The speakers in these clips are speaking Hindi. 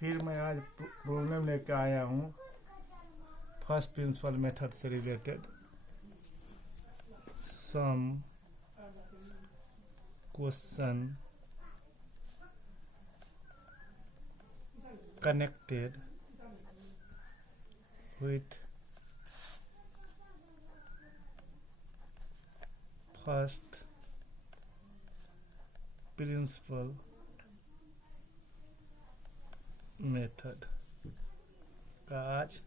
फिर मैं आज प्रॉब्लम लेकर आया हूँ फर्स्ट प्रिंसिपल मेथड से related some question connected with first principle method का आज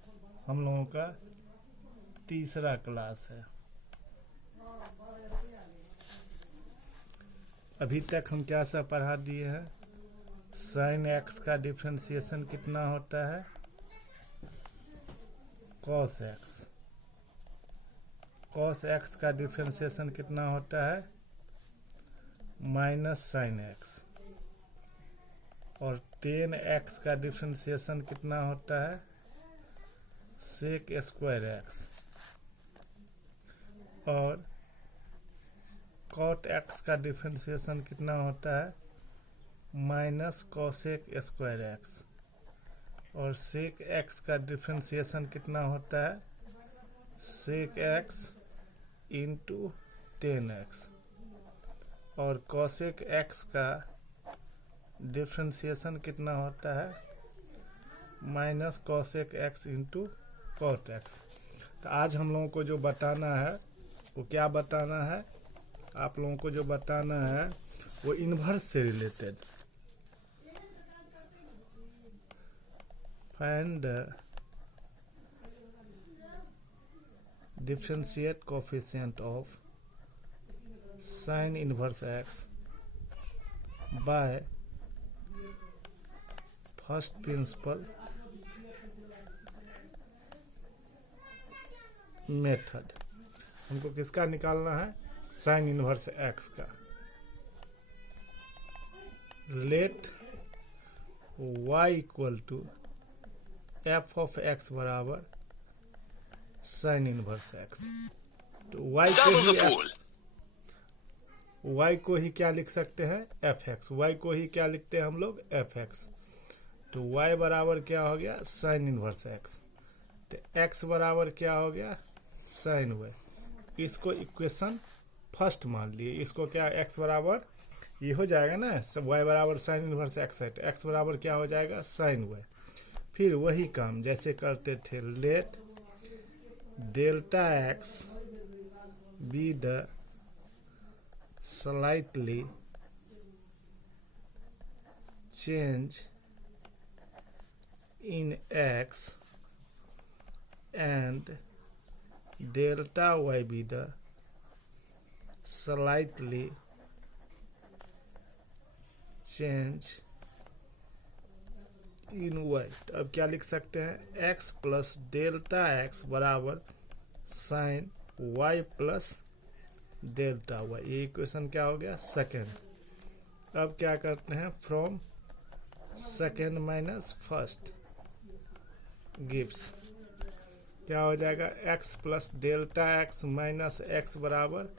हम लोगों का तीसरा क्लास है। अभी तक हम क्या सा पढ़ा दिए हैं? साइन एक्स का डिफरेंशिएशन कितना होता है? Cos x. कॉस एक्स का डिफरेंशिएशन कितना होता है? Minus sine x. और टेन एक्स का डिफरेंशिएशन कितना होता है? Sec square x. और कॉट एक्स का डिफरेंशिएशन कितना होता है? Minus cosec square x. और सेक एक्स का डिफरेंशिएशन कितना होता है? Sec x into tan x. और कॉसेक एक्स का डिफरेंशिएशन कितना होता है? Minus cosec x into cot x. तो आज हम लोगों को जो बताना है वो क्या बताना है? आप लोगों को जो बताना है वो इन्वर्स से रिलेटेड। Find the differentiate coefficient of sine inverse x by first principle method. हमको किसका निकालना है? साइन इनवर्स एक्स का। Let y equal to f of x बराबर साइन इनवर्स एक्स। तो y को ही क्या लिख सकते हैं? F x. y को ही क्या लिखते हैं हम लोग? F x. तो y बराबर क्या हो गया? Sine inverse x. तो x बराबर क्या हो गया? Sine y। इसको इक्वेशन फर्स्ट मान लिए। इसको क्या x बराबर ये हो जाएगा ना, y बराबर साइन इनवर्स एक्स है, तो x बराबर क्या हो जाएगा? Sine y। फिर वही काम जैसे करते थे, let delta x be the slightly change in x and delta y be the slightly change in y। तो अब क्या लिख सकते हैं? x प्लस डेल्टा x बराबर sine y plus delta y। ये इक्वेशन क्या हो गया? सेकेंड। अब क्या करते हैं? From second minus first gives क्या हो जाएगा? x plus delta x minus x बराबर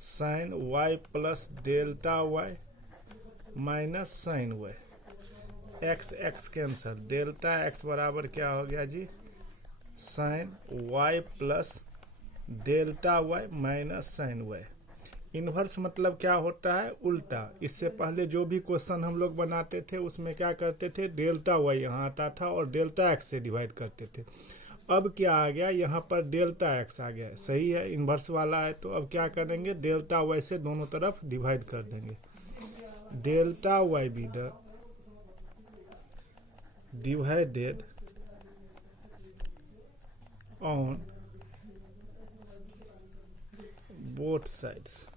sine y plus delta y minus sine y। x x cancel. Delta x बराबर क्या हो गया जी? Sine y plus delta y minus sine y। Inverse मतलब क्या होता है? उल्टा। इससे पहले जो भी क्वेश्चन हम लोग बनाते थे उसमें क्या करते थे? डेल्टा y यहाँ आता था और डेल्टा x से डिवाइड करते थे। अब क्या आ गया? यहाँ पर डेल्टा x आ गया। सही है, इन्वर्स वाला है। तो अब क्या करेंगे? डेल्टा y से दोनों तरफ डिवाइड कर देंगे। Delta y be the divided on both sides.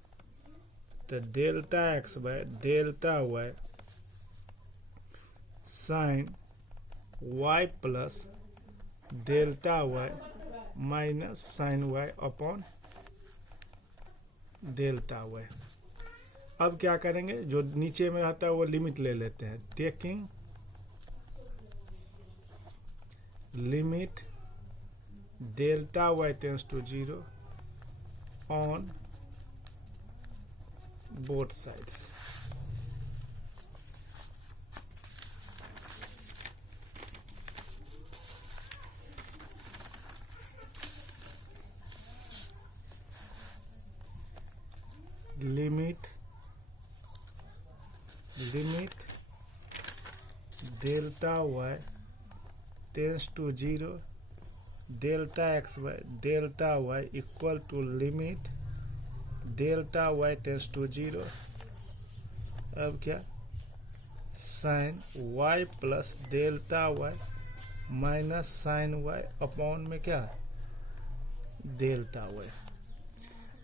तो delta X by delta Y sine Y plus delta Y minus sine Y upon delta Y. अब क्या करेंगे? जो नीचे में रहता है वो लिमिट ले लेते हैं। Taking limit delta Y tends to 0 on both sides। Limit delta Y tends to 0 delta x y delta y equal to limit delta Y tends to 0। अब क्या, sine Y plus delta Y minus sine Y upon में क्या, डेल्टा वाई।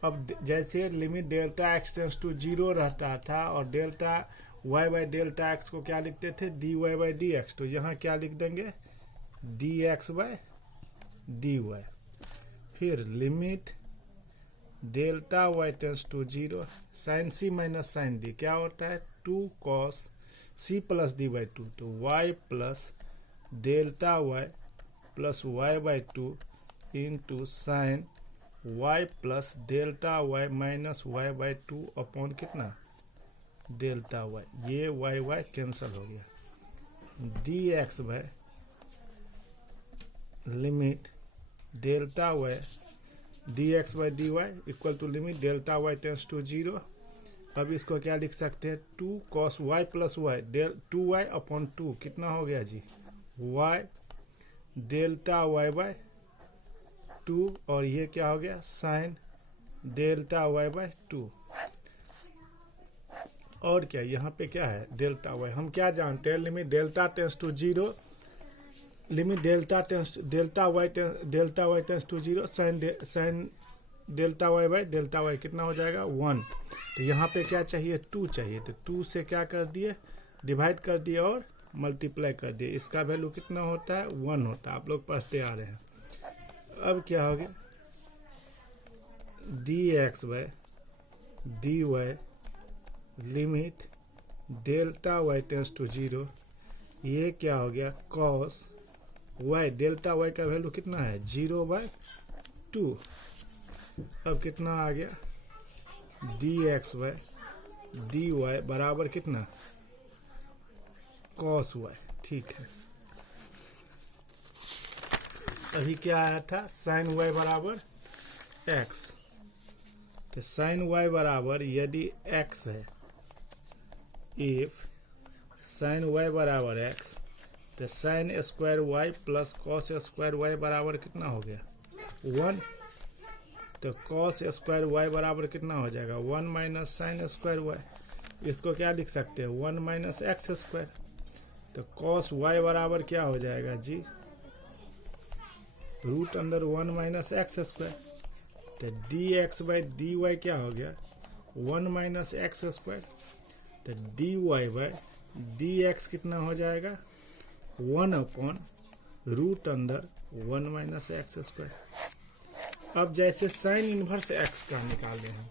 अब जैसे limit delta x tends to 0 रहता था और delta y by delta x को क्या लिखते थे, d Y by D X, तो यहाँ क्या लिख देंगे, D x by D Y. फिर limit delta Y tends to 0 sine C minus sine D क्या होता है, 2 cos C plus D by 2, तो Y plus delta Y plus Y by 2 into sine Y plus delta Y minus Y by 2 upon कितना, डेल्टा वाई। ये वाई वाई कैंसिल हो गया, D x by limit delta Y D x by D y equal to limit delta Y tends to 0। अब इसको क्या लिख सकते हैं, 2 cos Y plus y 2y upon 2 कितना हो गया जी, y डेल्टा वाई बाई 2 और ये क्या हो गया, साइन डेल्टा वाई बाई 2। और क्या यहाँ पे क्या है, डेल्टा वाई। हम क्या जानते हैं, limit delta tends to 0 limit delta Y tends to 0 sine delta y by delta y कितना हो जाएगा, 1। तो यहाँ पे क्या चाहिए, 2 चाहिए, तो 2 से क्या कर दिए, डिवाइड कर दिए और मल्टीप्लाई कर दिए। इसका वैल्यू कितना होता है, 1 होता है, आप लोग पढ़ते आ रहे हैं। अब क्या हो गया, D x by D y limit delta Y tends to 0, ये क्या हो गया, कॉस वाई डेल्टा वाई का वैल्यू कितना है, 0/2। अब कितना आ गया, D x y d y बराबर कितना, कॉस वाई। ठीक है, अभी क्या आया था, साइन वाई बराबर एक्स, तो साइन वाई बराबर यदि एक्स है, इफ साइन वाई बराबर एक्स, तो sine square y plus cos square y बराबर कितना हो गया, 1। तो कॉस स्क्वायर वाई बराबर कितना हो जाएगा, 1 माइनस साइन स्क्वायर वाई। इसको क्या लिख सकते हैं, 1 माइनस एक्स स्क्वायर। तो कॉस वाई बराबर क्या हो जाएगा जी, root under 1 minus x square. तो D x by D Y क्या हो गया, 1 माइनस एक्स स्क्वायर। तो D Y by D X कितना हो जाएगा, 1 upon root under 1 minus x square. अब जैसे साइन इनवर्स एक्स का निकाले हैं,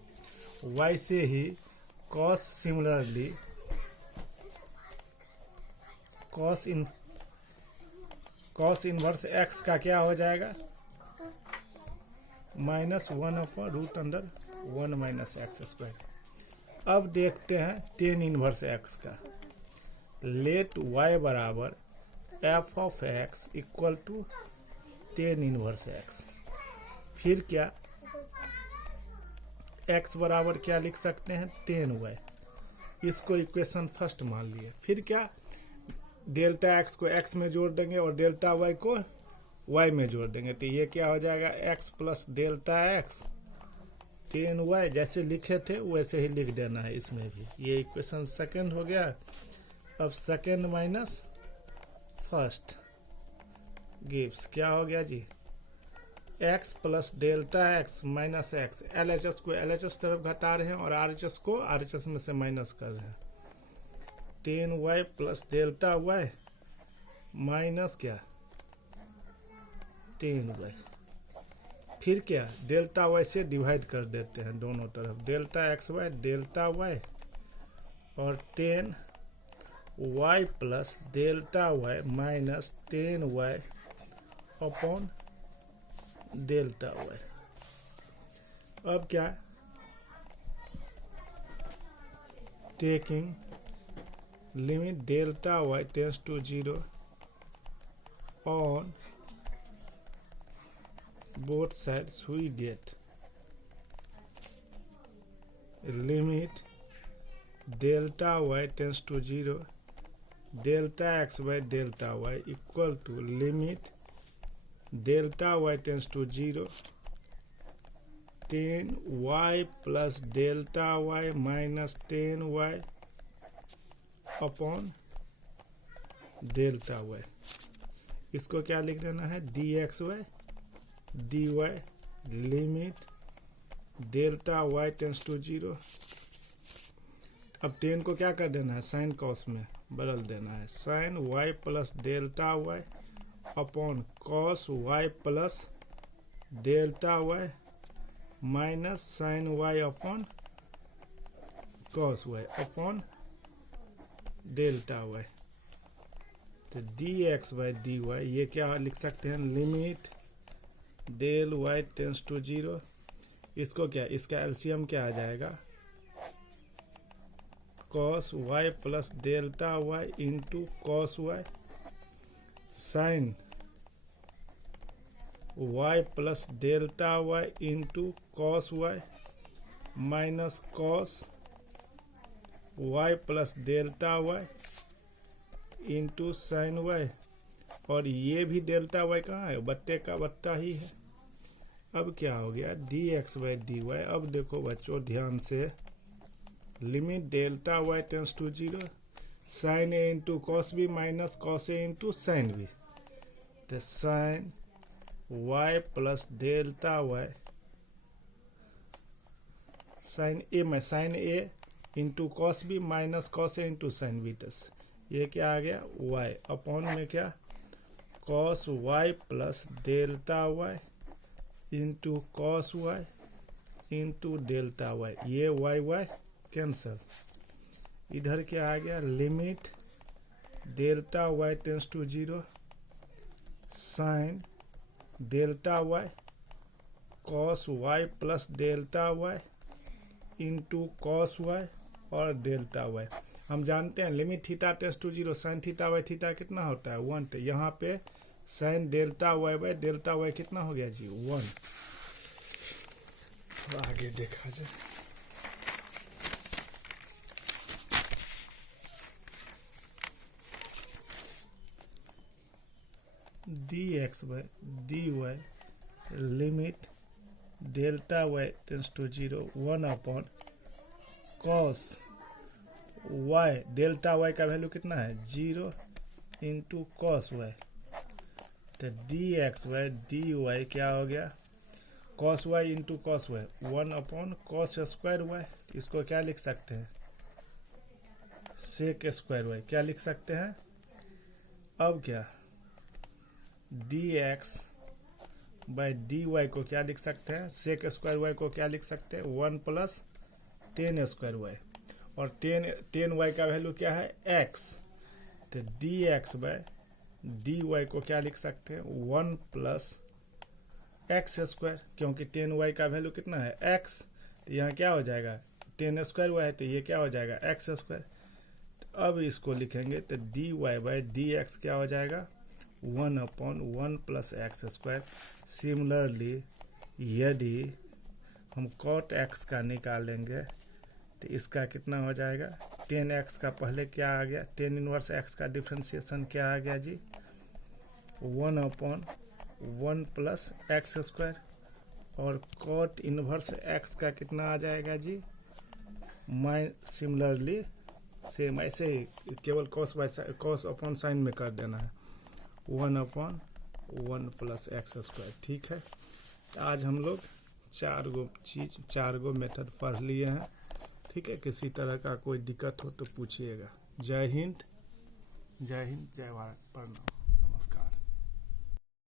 वैसे ही cos similarly cos inverse x का क्या हो जाएगा, -1 upon root under 1 minus x square. अब देखते हैं टेन इनवर्स एक्स का। लेट y बराबर f of x equal to tan inverse x. फिर क्या, x बराबर क्या लिख सकते हैं, 10y। इसको इक्वेशन फर्स्ट मान लिए। फिर क्या, डेल्टा x को x में जोड़ देंगे और डेल्टा y को y में जोड़ देंगे। तो ये क्या हो जाएगा, x plus delta x 10y। जैसे लिखे थे वैसे ही लिख देना है इसमें भी। ये इक्वेशन सेकंड हो गया। अब सेकंड माइनस फर्स्ट गिव्स क्या हो गया जी, x plus delta x minus x. LHS को LHS तरफ घटा रहे हैं और RHS को RHS में से माइनस कर रहे हैं। 10y plus delta y minus क्या, 10y। फिर क्या, डेल्टा y से डिवाइड कर देते हैं दोनों तरफ। डेल्टा xy डेल्टा y और 10y plus delta y minus 10y upon delta y। अब क्या, taking limit delta y tends to 0 on both sides we get limit delta Y tends to 0 delta x by delta y equal to limit delta Y tends to 0 10y plus delta Y minus 10y upon delta y. इसको क्या लिख देना है, d x y d y limit delta Y tends to 0। अब 10 को क्या कर देना है, साइन कॉस में बदल देना है, sine Y plus delta Y upon cos Y plus delta Y minus sine Y upon cos Y upon delta Y. तो D x by D Y ये क्या लिख सकते हैं, limit del Y tends to 0। इसको क्या, इसका एलसीएम क्या आ जाएगा, cos Y plus delta Y into cos Y sine Y plus delta Y into cos Y minus cos Y plus delta Y into sine y. और ये भी डेल्टा वाई कहाँ है, बट्टे का बट्टा ही है। अब क्या हो गया, D x by D Y. अब देखो बच्चों ध्यान से, limit delta Y tends to 0 sine A into cos B minus cos A into sine B. तो sine Y plus delta Y sine A में sine A into cos B minus cos A into sine B. ये क्या आ गया, वाई अपॉन में क्या, cos Y plus delta Y into cos Y into delta Y. ये वाई वाई कैंसल। इधर क्या आ गया, limit delta Y tends to 0 sine delta y cos Y plus delta Y into cos y और डेल्टा वाई। हम जानते हैं limit theta tends to 0 sine theta y theta कितना होता है 1। तो यहाँ पे sine delta y by delta y कितना हो गया जी 1। तो आगे देखा जाए, d x by D y limit delta Y tends to 0 1 upon cos y delta y का वैल्यू कितना है 0 इंटू कॉस वाई। तो D x y d Y क्या हो गया, cos Y into cos y 1 upon cos square y. इसको क्या लिख सकते हैं, सेक स्क्वायर वाई क्या लिख सकते हैं। अब क्या, d x by D y को क्या लिख सकते हैं, सेक स्क्वायर वाई को क्या लिख सकते हैं 1 प्लस 10 स्क्वायर वाई। और 10 वाई का वैल्यू क्या है x। तो D x by D y को क्या लिख सकते हैं 1 प्लस एक्स स्क्वायर, क्योंकि 10 वाई का वैल्यू कितना है x। तो यहाँ क्या हो जाएगा 10 स्क्वायर वाई, तो ये क्या हो जाएगा एक्स स्क्वायर। तो अब इसको लिखेंगे तो D Y by D x क्या हो जाएगा 1 upon 1 plus x square. Similarly यदि हम कॉट एक्स का निकालेंगे तो इसका कितना हो जाएगा 10x का पहले क्या आ गया, 10 इनवर्स x का डिफ्रेंसिएशन क्या आ गया जी 1 अपॉन 1 प्लस एक्स स्क्वायर। और कॉट इनवर्स x का कितना आ जाएगा जी, सिमिलरली सेम ऐसे ही केवल कॉस अपॉन साइन में कर देना है 1 अपॉन 1 प्लस एक्स स्क्वायर। ठीक है, आज हम लोग 4 गो मेथड पढ़ लिए हैं। ठीक है, किसी तरह का कोई दिक्कत हो तो पूछिएगा। जय हिंद, जय भारत, प्रणाम।